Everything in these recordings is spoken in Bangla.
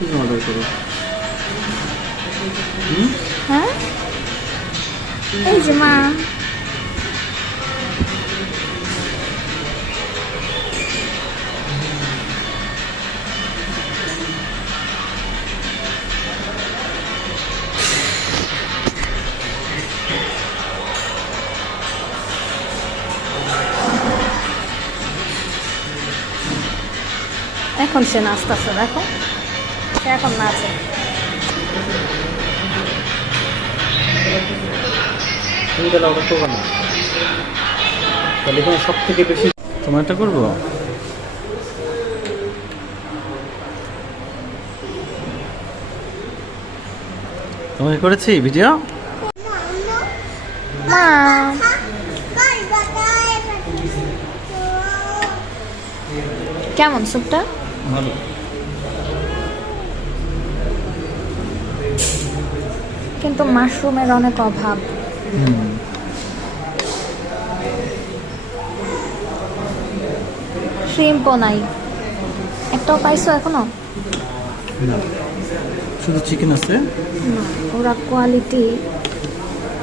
অর্ডার করো। হ্যাঁ এই যে মা এখন সে নাচতেছে, দেখো সে এখন নাচে। তুমি তাহলে অর্ডার করবো না? তাহলে এখানে সব থেকে বেশি তোমারটা করবো। তোমাকে করেছি ভিডিও। মা কেমন স্যুপটা? ভালো। কিন্তু মাশরুমের অনেক অভাব। শ্রিম্পও নাই, একটাও পাইছো এখনো? না, শুধু চিকেন আছে। না, ওরা কোয়ালিটি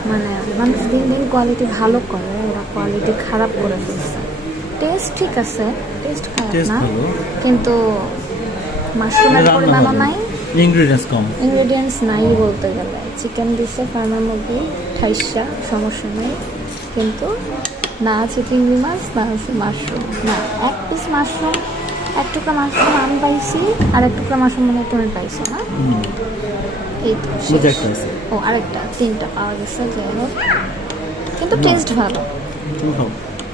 মানে মানুষ দিন দিন কোয়ালিটি ভালো করে, ওরা কোয়ালিটি খারাপ করে ফেলছে। টেস্ট ঠিক আছে, টেস্ট খারাপ না, কিন্তু মাশরুমের পরিমাণও নাই, ইনগ্রেডিয়েন্টস কম, ইনগ্রেডিয়েন্টস নাই বলতে গেলে। চিকেন দিচ্ছে ফার্মের মুরগি ঠাইসা, সমস্যা নেই, কিন্তু না আছে চিংড়ি মাছ, না আছে মাশরুম। না, এক পিস মাশরুম, এক টুকরা মাশরুম আমি পাইছি, আর এক টুকরা মাশরুম মনে হয় তুমি পাইছো না? এই তো ও আরেকটা, তিনটা পাওয়া গেছে। যাই হোক, কিন্তু টেস্ট ভালো,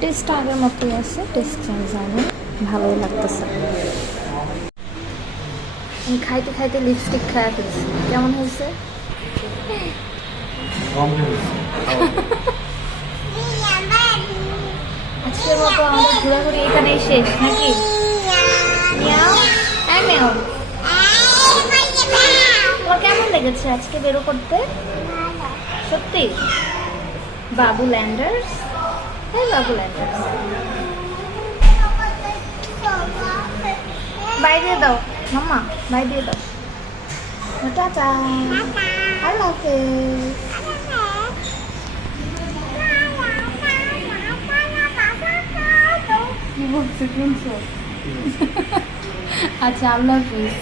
টেস্টটা আগের মতোই আছে, টেস্ট চেঞ্জ হয়নি, ভালোই লাগতেছে। আমি খাইতে খাইতে লিপস্টিক খাওয়া ফেলছি, কেমন হয়েছে? আজকের মতো আমাদের ঘোরাঘুরি এখানেই শেষ নাকি? তোমার কেমন লেগেছে আজকে বেরো করতে? সত্যি? বাবু ল্যান্ডার্স, হ্যাঁ বাবু ল্যান্ডার্স। বাই দিয়ে দাও মাম্মা, বাই দিয়ে দাও। টাটা, আল্লাহ হাফেজ। কি বলছে শুনছো? আচ্ছা আল্লাহ হাফেজ।